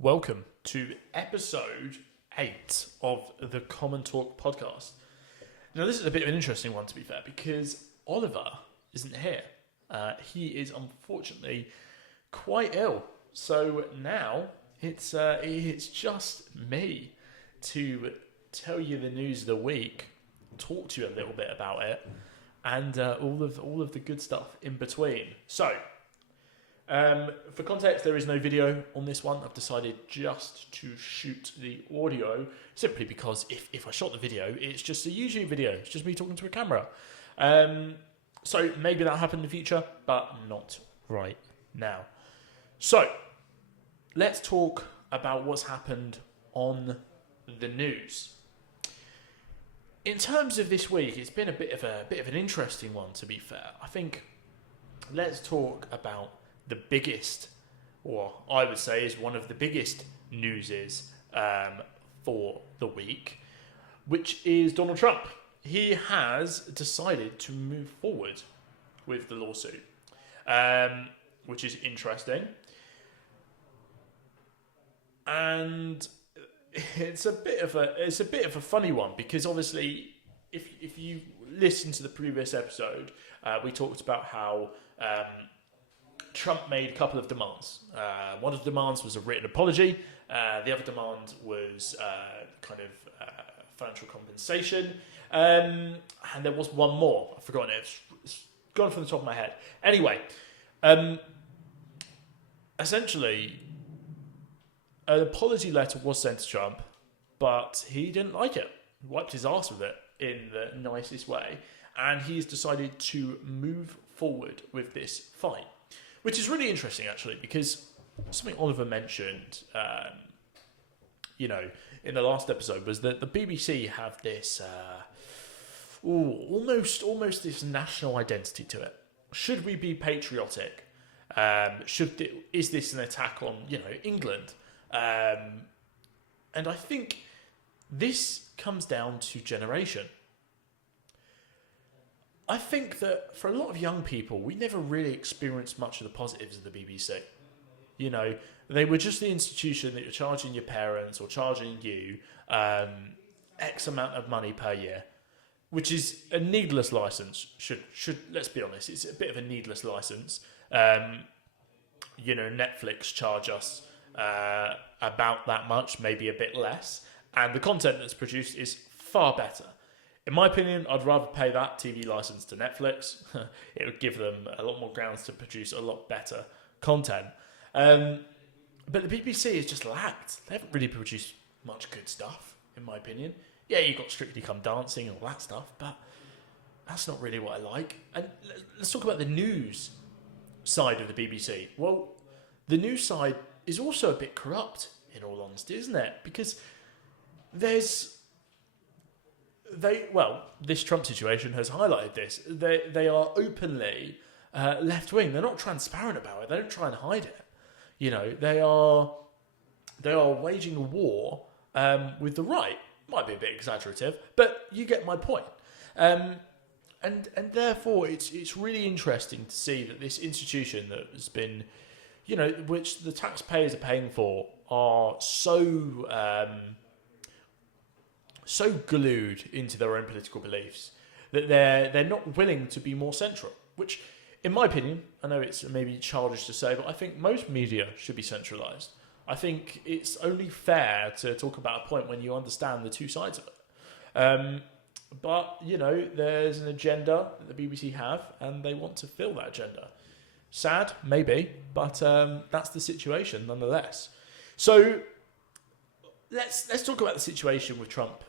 Welcome to episode 8 of the Common Talk podcast. Now, this is a bit of an interesting one, to be fair, because Oliver isn't here. He is unfortunately quite ill. So now it's just me to tell you the news of the week, talk to you a little bit about it, and all of the good stuff in between. So, for context, there is no video on this one. I've decided just to shoot the audio simply because if I shot the video, it's just a YouTube video. It's just me talking to a camera. So maybe that'll happen in the future, but not right now. So let's talk about what's happened on the news. In terms of this week, it's been a bit of an interesting one, to be fair. I think let's talk about the biggest, or I would say is one of the biggest newses for the week, which is Donald Trump. He has decided to move forward with the lawsuit, which is interesting. And it's a bit of a funny one, because obviously if you listen to the previous episode, we talked about how Trump made a couple of demands. One of the demands was a written apology. The other demand was financial compensation. And there was one more. I've forgotten it. It's gone from the top of my head. Anyway, essentially, an apology letter was sent to Trump, but he didn't like it. He wiped his ass with it in the nicest way. And he's decided to move forward with this fight. Which is really interesting, actually, because something Oliver mentioned, in the last episode, was that the BBC have this, almost this national identity to it. Should we be patriotic? Is this an attack on, England? And I think this comes down to generation. I think that for a lot of young people, we never really experienced much of the positives of the BBC. They were just the institution that you're charging your parents or charging you X amount of money per year, which is a needless license. Should let's be honest, it's a bit of a needless license. Netflix charge us about that much, maybe a bit less, and the content that's produced is far better. In my opinion, I'd rather pay that TV license to Netflix. It would give them a lot more grounds to produce a lot better content. But the BBC has just lacked. They haven't really produced much good stuff, in my opinion. Yeah, you've got Strictly Come Dancing and all that stuff, but that's not really what I like. And let's talk about the news side of the BBC. Well, the news side is also a bit corrupt, in all honesty, isn't it? Because this Trump situation has highlighted this. They are openly left wing. They're not transparent about it. They don't try and hide it. They are waging a war with the right. Might be a bit exaggerative, but you get my point. And therefore, it's really interesting to see that this institution that has been, which the taxpayers are paying for, are so glued into their own political beliefs that they're not willing to be more central, which, in my opinion, I know it's maybe childish to say, but I think most media should be centralised. I think it's only fair to talk about a point when you understand the two sides of it. But, there's an agenda that the BBC have, and they want to fill that agenda. Sad, maybe, but that's the situation nonetheless. So let's talk about the situation with Trump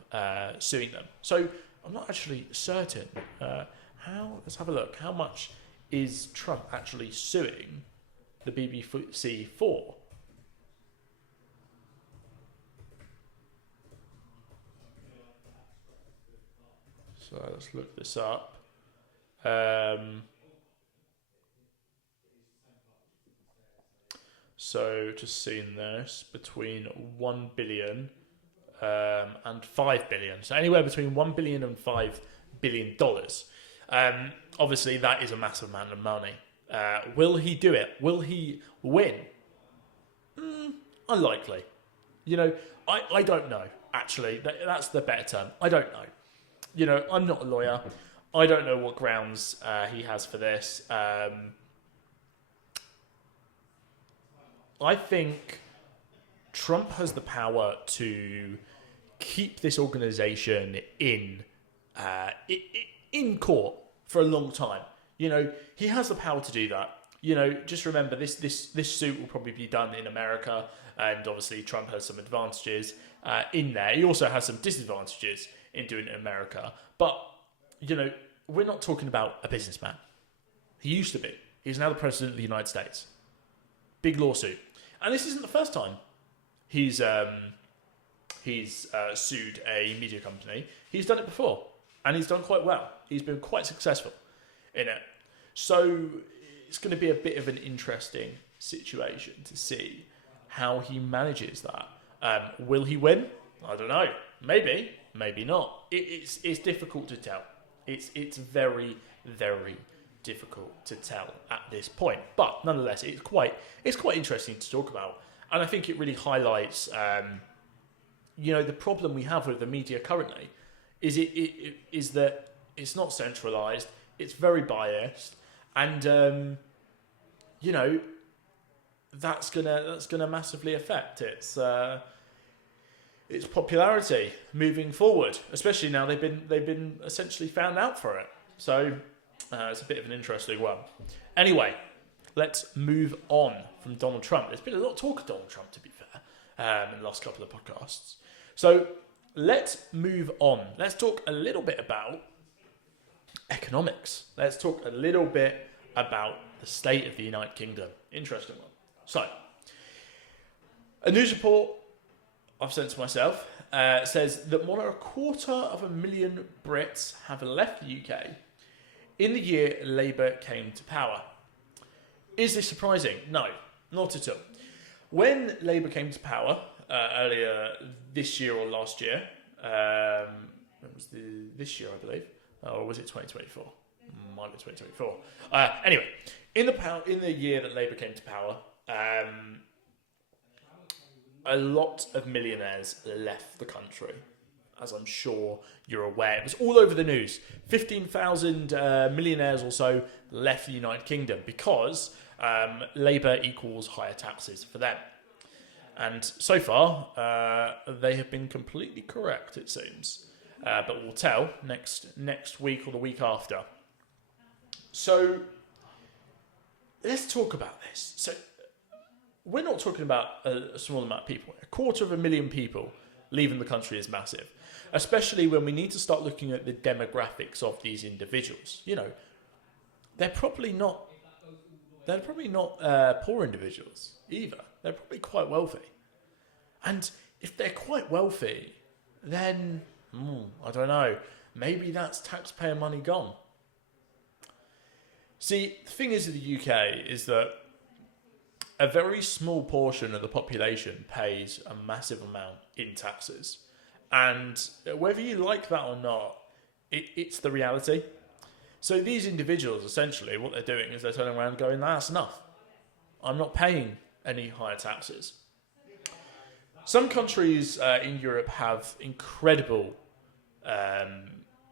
suing them. So I'm not actually certain. Let's have a look. How much is Trump actually suing the BBC for? So let's look this up. So just seeing this, between 1 billion and 5 billion. So anywhere between 1 billion and $5 billion. Obviously, that is a massive amount of money. Will he do it? Will he win? unlikely. I don't know, actually. That's the better term. I don't know. I'm not a lawyer. I don't know what grounds he has for this. I think Trump has the power to keep this organization in court for a long time. He has the power to do that. Just remember this suit will probably be done in America, and obviously Trump has some advantages in there. He also has some disadvantages in doing it in America. But, we're not talking about a businessman. He used to be. He's now the president of the United States. Big lawsuit. And this isn't the first time he's sued a media company. He's done it before, and he's done quite well. He's been quite successful in it. So it's going to be a bit of an interesting situation to see how he manages that. Will he win? I don't know. Maybe, maybe not. It's difficult to tell. It's very, very difficult to tell at this point. But nonetheless, it's quite interesting to talk about, and I think it really highlights, the problem we have with the media currently is that it's not centralised. It's very biased, and that's gonna massively affect its popularity moving forward. Especially now they've been essentially found out for it. So it's a bit of an interesting one. Anyway, let's move on from Donald Trump. There's been a lot of talk of Donald Trump, to be fair, in the last couple of podcasts. So let's move on. Let's talk a little bit about economics. Let's talk a little bit about the state of the United Kingdom. Interesting one. So, a news report I've sent to myself says that more than 250,000 Brits have left the UK in the year Labour came to power. Is this surprising? No, not at all. When Labour came to power earlier this year or last year, it was this year, I believe, or was it 2024? Might be 2024. Anyway, in the year that Labour came to power, a lot of millionaires left the country, as I'm sure you're aware. It was all over the news. 15,000 millionaires or so left the United Kingdom because Labour equals higher taxes for them. And so far, they have been completely correct, it seems. But we'll tell next week or the week after. So, let's talk about this. So, we're not talking about a small amount of people. 250,000 people leaving the country is massive, especially when we need to start looking at the demographics of these individuals. They're probably not poor individuals either. They're probably quite wealthy. And if they're quite wealthy, then, I don't know, maybe that's taxpayer money gone. See, the thing is with the UK is that a very small portion of the population pays a massive amount in taxes. And whether you like that or not, it's the reality. So these individuals, essentially, what they're doing is they're turning around going, that's enough. I'm not paying any higher taxes. Some countries in Europe have incredible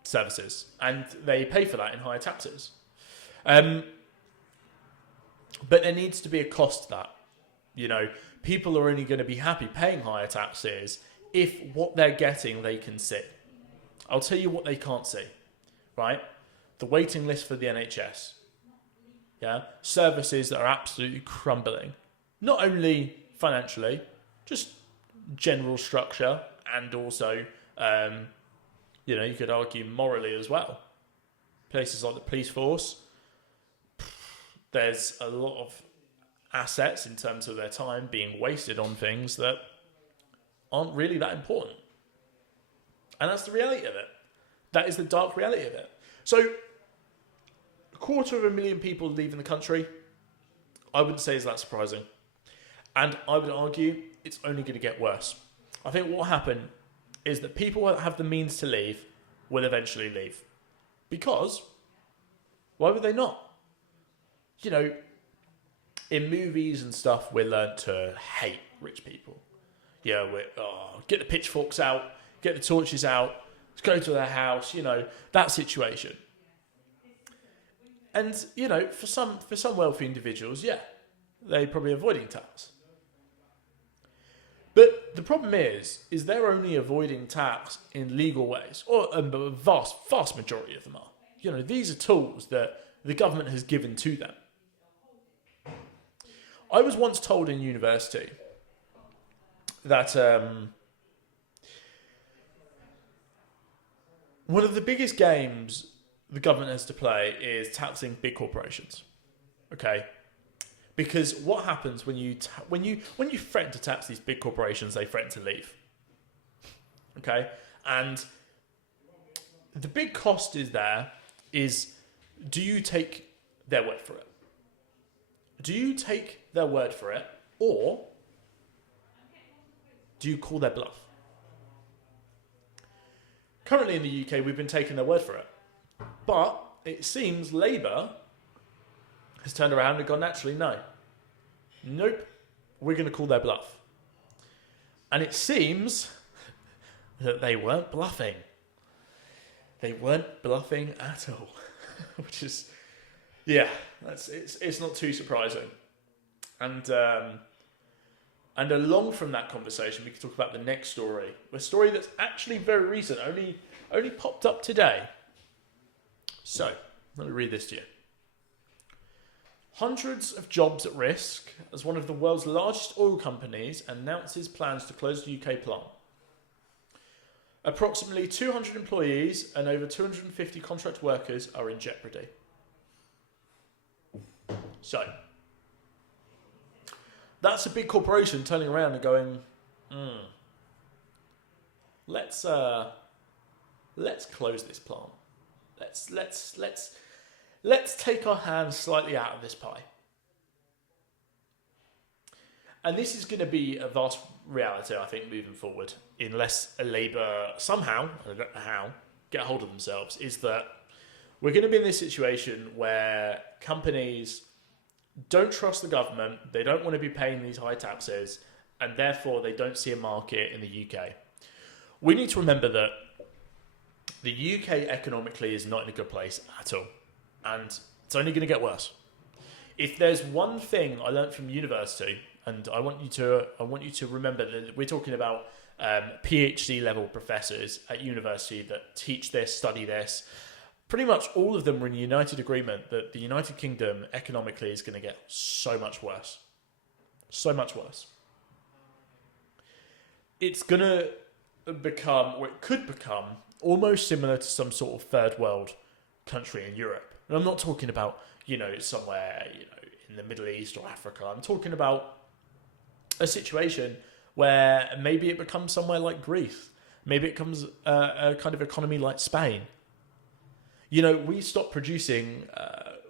services, and they pay for that in higher taxes. But there needs to be a cost to that. People are only going to be happy paying higher taxes if what they're getting they can see. I'll tell you what they can't see, right? The waiting list for the NHS. Yeah, services that are absolutely crumbling. Not only financially, just general structure, and also, you could argue morally as well. Places like the police force, there's a lot of assets in terms of their time being wasted on things that aren't really that important. And that's the reality of it. That is the dark reality of it. So, 250,000 people leaving the country, I wouldn't say is that surprising. And I would argue it's only going to get worse. I think what will happen is that people that have the means to leave will eventually leave. Because, why would they not? in movies and stuff, we're learned to hate rich people. Yeah, get the pitchforks out, get the torches out, let's go to their house, that situation. And, for some wealthy individuals, yeah, they're probably avoiding tax. But the problem is they're only avoiding tax in legal ways, or a vast majority of them are. These are tools that the government has given to them. I was once told in university that one of the biggest games the government has to play is taxing big corporations. Okay, because what happens when you threaten to tax these big corporations? They threaten to leave. Okay, and the big cost is do you take their word for it? Do you take their word for it, or do you call their bluff? Currently in the UK, we've been taking their word for it. But it seems Labour has turned around and gone, actually, no. Nope, we're going to call their bluff. And it seems that they weren't bluffing. They weren't bluffing at all. Which is, yeah, it's not too surprising. And along from that conversation, we can talk about the next story. A story that's actually very recent, only popped up today. So, let me read this to you. Hundreds of jobs at risk as one of the world's largest oil companies announces plans to close the UK plant. Approximately 200 employees and over 250 contract workers are in jeopardy. So, that's a big corporation turning around and going, let's close this plant. Let's take our hands slightly out of this pie. And this is going to be a vast reality, I think, moving forward, unless Labour somehow, I don't know how, get a hold of themselves, is that we're going to be in this situation where companies don't trust the government, they don't want to be paying these high taxes, and therefore they don't see a market in the UK. We need to remember that the UK economically is not in a good place at all, and it's only going to get worse. If there's one thing I learned from university, and I want you to remember that we're talking about PhD level professors at university that teach this, study this. Pretty much all of them were in united agreement that the United Kingdom economically is going to get so much worse. So much worse. It's going to become, or it could become, almost similar to some sort of third world country in Europe. And I'm not talking about, somewhere, in the Middle East or Africa. I'm talking about a situation where maybe it becomes somewhere like Greece. Maybe it becomes a kind of economy like Spain. We stopped producing,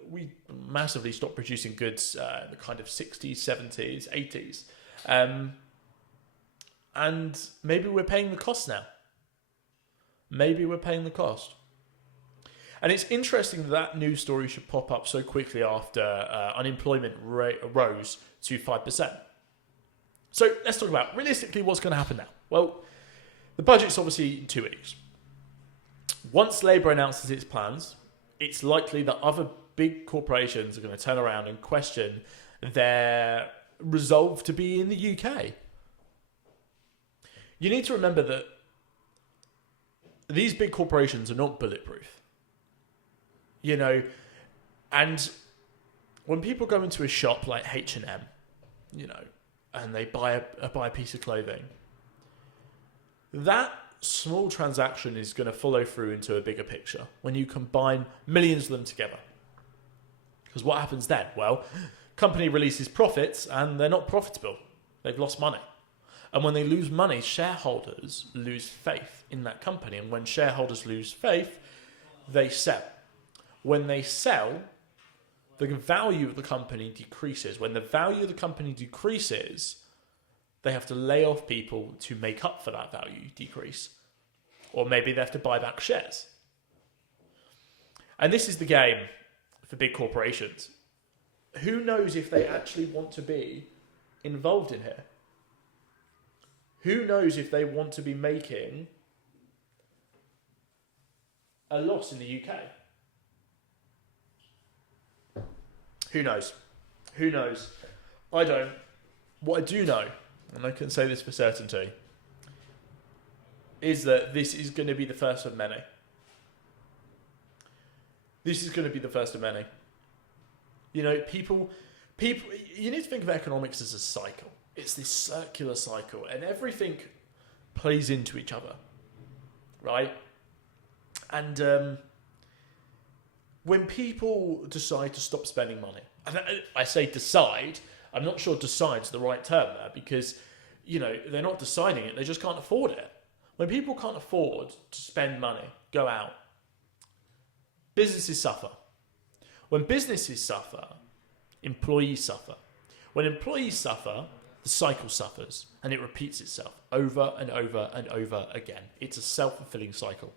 we massively stopped producing goods in the kind of 60s, 70s, 80s. And maybe we're paying the cost now. Maybe we're paying the cost. And it's interesting that news story should pop up so quickly after unemployment rose to 5%. So let's talk about realistically what's going to happen now. Well, the budget's obviously in 2 weeks. Once Labour announces its plans, it's likely that other big corporations are going to turn around and question their resolve to be in the UK. You need to remember that these big corporations are not bulletproof. And when people go into a shop like H&M, and they buy a piece of clothing, that small transaction is going to follow through into a bigger picture when you combine millions of them together. Because what happens then? Well, company releases profits and they're not profitable. They've lost money. And when they lose money, shareholders lose faith in that company. And when shareholders lose faith, they sell. When they sell, the value of the company decreases. When the value of the company decreases, they have to lay off people to make up for that value decrease. Or maybe they have to buy back shares. And this is the game for big corporations. who knows if they actually want to be involved in here? Who knows if they want to be making a loss in the UK? Who knows? Who knows? I don't. What I do know, and I can say this for certainty, is that this is going to be the first of many. This is going to be the first of many. You know, people, you need to think of economics as a cycle. It's this circular cycle, and everything plays into each other, right? And when people decide to stop spending money, and I say decide, I'm not sure decide's the right term there, because, you know, they're not deciding it, they just can't afford it. When people can't afford to spend money, go out, businesses suffer. When businesses suffer, employees suffer. When employees suffer, the cycle suffers, and it repeats itself over and over and over again. It's a self-fulfilling cycle.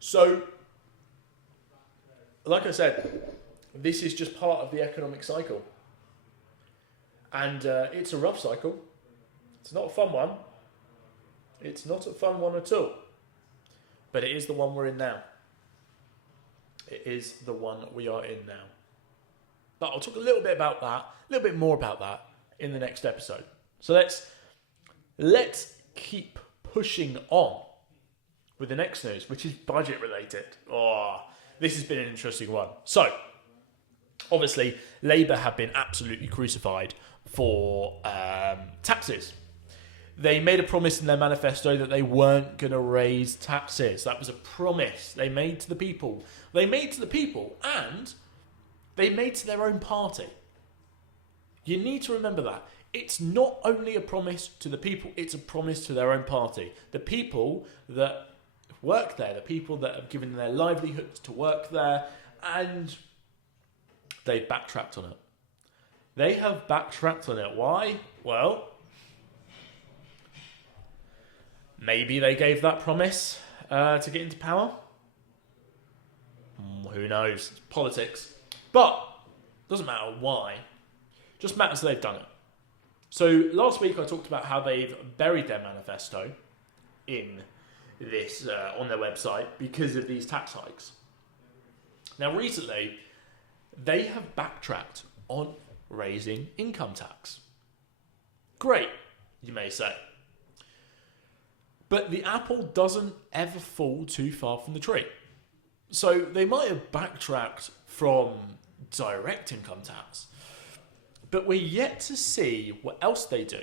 So, like I said, this is just part of the economic cycle. And it's a rough cycle. It's not a fun one. It's not a fun one at all. But it is the one we're in now. It is the one we are in now. But I'll talk a little bit about that, a little bit more about that in the next episode. So let's keep pushing on with the next news, which is budget related. Oh, this has been an interesting one. So, obviously, Labour have been absolutely crucified for taxes. They made a promise in their manifesto that they weren't going to raise taxes. That was a promise they made to the people. They made to the people, and they made to their own party. You need to remember that. It's not only a promise to the people, it's a promise to their own party. The people that work there, the people that have given their livelihoods to work there, and they backtracked on it. They have backtracked on it. Why? Well, maybe they gave that promise to get into power. Who knows? It's politics. But doesn't matter why. Just matters they've done it. So last week I talked about how they've buried their manifesto in this on their website because of these tax hikes. Now recently they have backtracked on raising income tax. Great, you may say. But the apple doesn't ever fall too far from the tree. So they might have backtracked from direct income tax, but we're yet to see what else they do.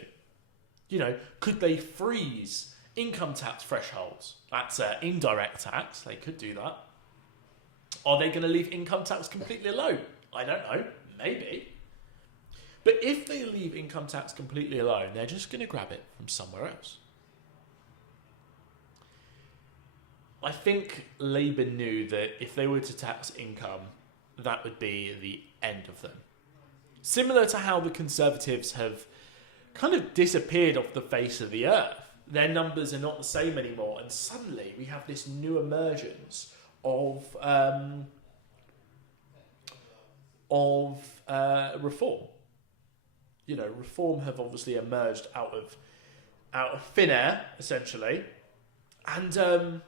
You know, could they freeze income tax thresholds? That's indirect tax. They could do that. Are they going to leave income tax completely alone? I don't know. Maybe. But if they leave income tax completely alone, they're just going to grab it from somewhere else. I think Labour knew that if they were to tax income, that would be the end of them. Similar to how the Conservatives have kind of disappeared off the face of the earth. Their numbers are not the same anymore, and suddenly we have this new emergence of reform. You know, reform have obviously emerged out of thin air, essentially, and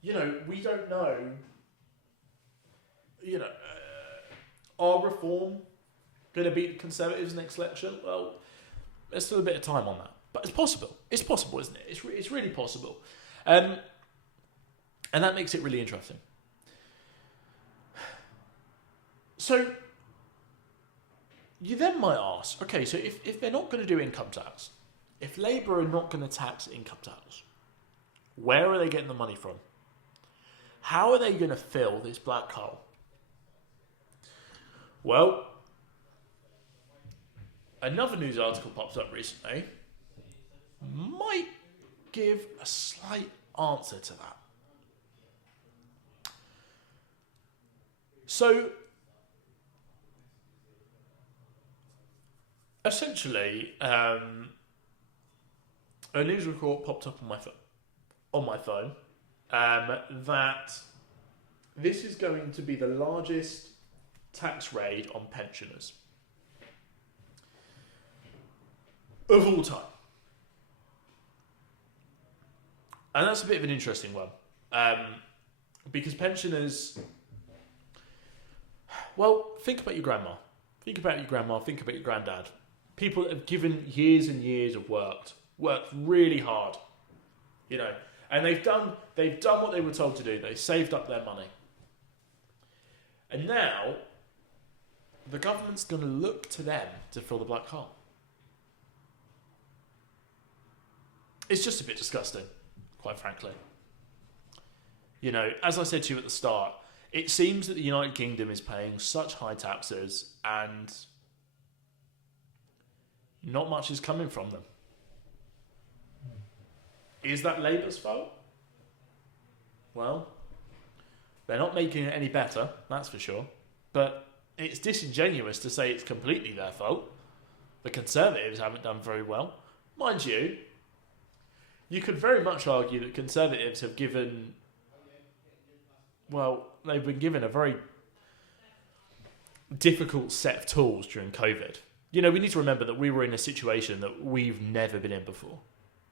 you know, we don't know. You know, are reform going to beat the Conservatives next election? Well, there's still a bit of time on that, but it's possible. It's possible, isn't it? It's really possible, and that makes it really interesting. So you then might ask, okay, so if they're not going to do income tax, if Labour are not going to tax income tax, where are they getting the money from? How are they going to fill this black hole? Well, another news article popped up recently, might give a slight answer to that. So, essentially, a news report popped up on my phone that this is going to be the largest tax raid on pensioners of all time. And that's a bit of an interesting one. Because pensioners... Well, think about your grandma. Think about your grandma. Think about your granddad. People that have given years and years of worked really hard, you know, and they've done what they were told to do. They saved up their money, and now the government's going to look to them to fill the black hole. It's just a bit disgusting, quite frankly. You know, as I said to you at the start, it seems that the United Kingdom is paying such high taxes and not much is coming from them. Is that Labour's fault? Well, they're not making it any better, that's for sure. But it's disingenuous to say it's completely their fault. The Conservatives haven't done very well. Mind you, you could very much argue that Conservatives have given... Well, they've been given a very difficult set of tools during COVID. You know, we need to remember that we were in a situation that we've never been in before.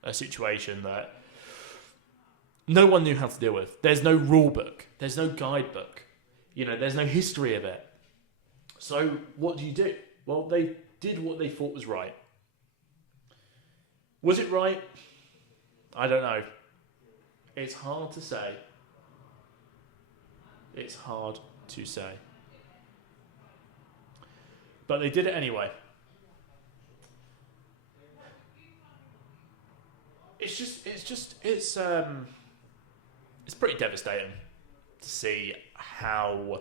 A situation that no one knew how to deal with. There's no rule book. There's no guidebook. You know, there's no history of it. So what do? Well, they did what they thought was right. Was it right? I don't know. It's hard to say. It's hard to say. But they did it anyway. It's pretty devastating to see how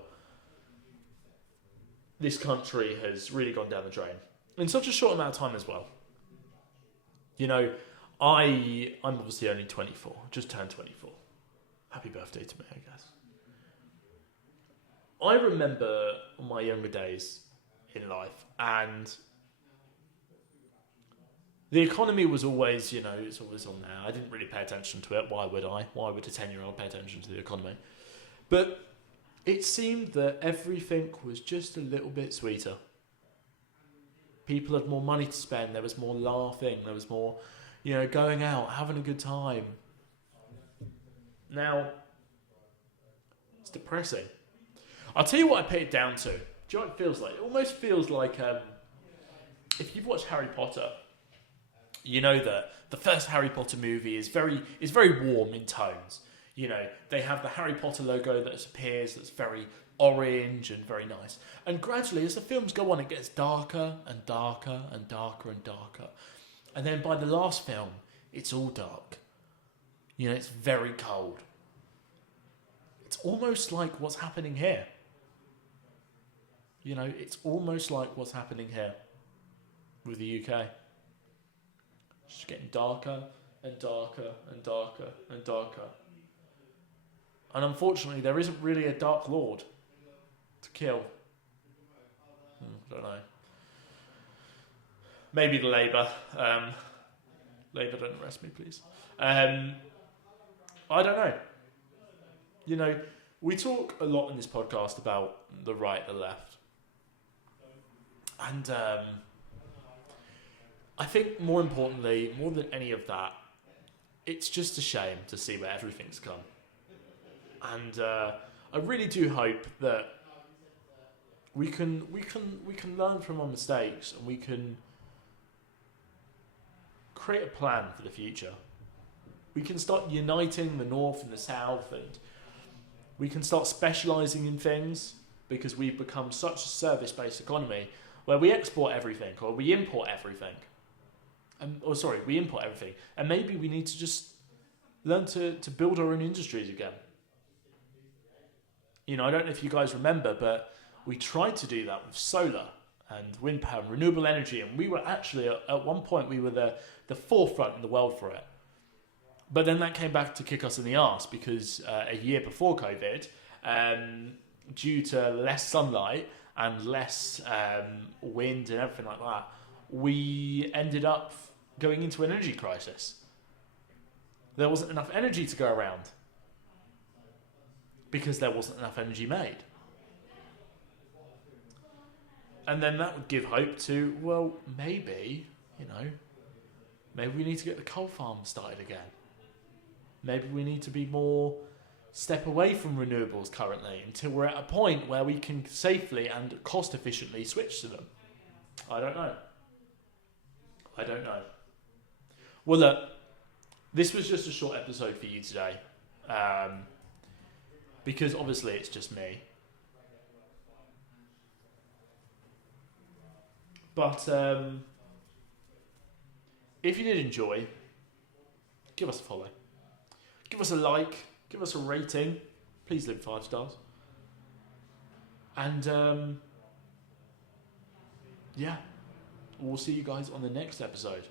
this country has really gone down the drain in such a short amount of time as well. You know, I'm obviously only 24, just turned 24. Happy birthday to me, I guess. I remember my younger days in life, and the economy was always, you know, it's always on there. I didn't really pay attention to it. Why would I? Why would a 10-year-old pay attention to the economy? But it seemed that everything was just a little bit sweeter. People had more money to spend. There was more laughing. There was more, you know, going out, having a good time. Now, it's depressing. I'll tell you what I put it down to. Do you know what it feels like? It almost feels like if you've watched Harry Potter, you know that the first Harry Potter movie is very warm in tones. You know, they have the Harry Potter logo that appears that's very orange and very nice. And gradually, as the films go on, it gets darker and darker and darker and darker. And then by the last film, it's all dark. You know, it's very cold. It's almost like what's happening here. You know, it's almost like what's happening here with the UK. It's just getting darker and darker and darker and darker. And unfortunately, there isn't really a Dark Lord to kill. I don't know. Maybe the Labour. Labour, don't arrest me, please. I don't know. You know, we talk a lot in this podcast about the right and the left. And I think more importantly, more than any of that, it's just a shame to see where everything's gone. And I really do hope that we can learn from our mistakes and we can create a plan for the future. We can start uniting the North and the South, and we can start specialising in things, because we've become such a service-based economy where we export everything or we import everything. We import everything. And maybe we need to just learn to build our own industries again. You know, I don't know if you guys remember, but we tried to do that with solar and wind power and renewable energy. And we were actually, at one point, we were the forefront in the world for it. But then that came back to kick us in the arse, because a year before COVID, due to less sunlight and less wind and everything like that, we ended up going into an energy crisis. There wasn't enough energy to go around. because there wasn't enough energy made. And then that would give hope to, well, maybe, maybe we need to get the coal farm started again. Maybe we need to be more step away from renewables currently until we're at a point where we can safely and cost efficiently switch to them. I don't know. Well, look, this was just a short episode for you today. Because obviously it's just me. But if you did enjoy, give us a follow. Give us a like. Give us a rating. Please leave 5 stars. And yeah, we'll see you guys on the next episode.